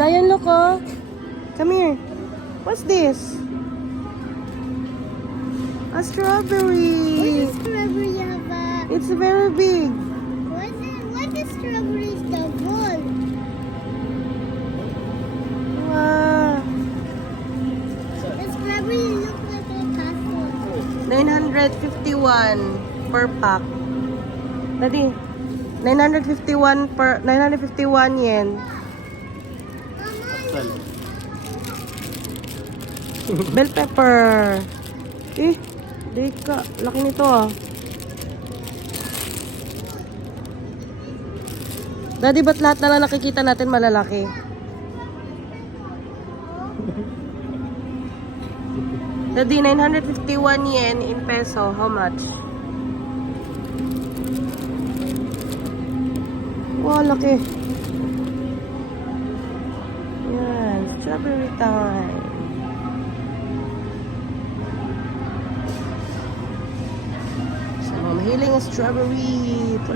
Zion, look, oh. Come here. What's this? A strawberry. What is strawberry have It's very big. what is strawberry is the ball? Wow. The strawberry look like a castle. 951 per pack. Daddy, 951 yen. Mama, Bell pepper. Dika. Laki nito ah. Daddy, ba't lahat na lang nakikita natin malalaki? Daddy, 951 yen in peso. How much? Wow, laki. Yan. Strawberry time. Sa mga mahiling strawberry. Ito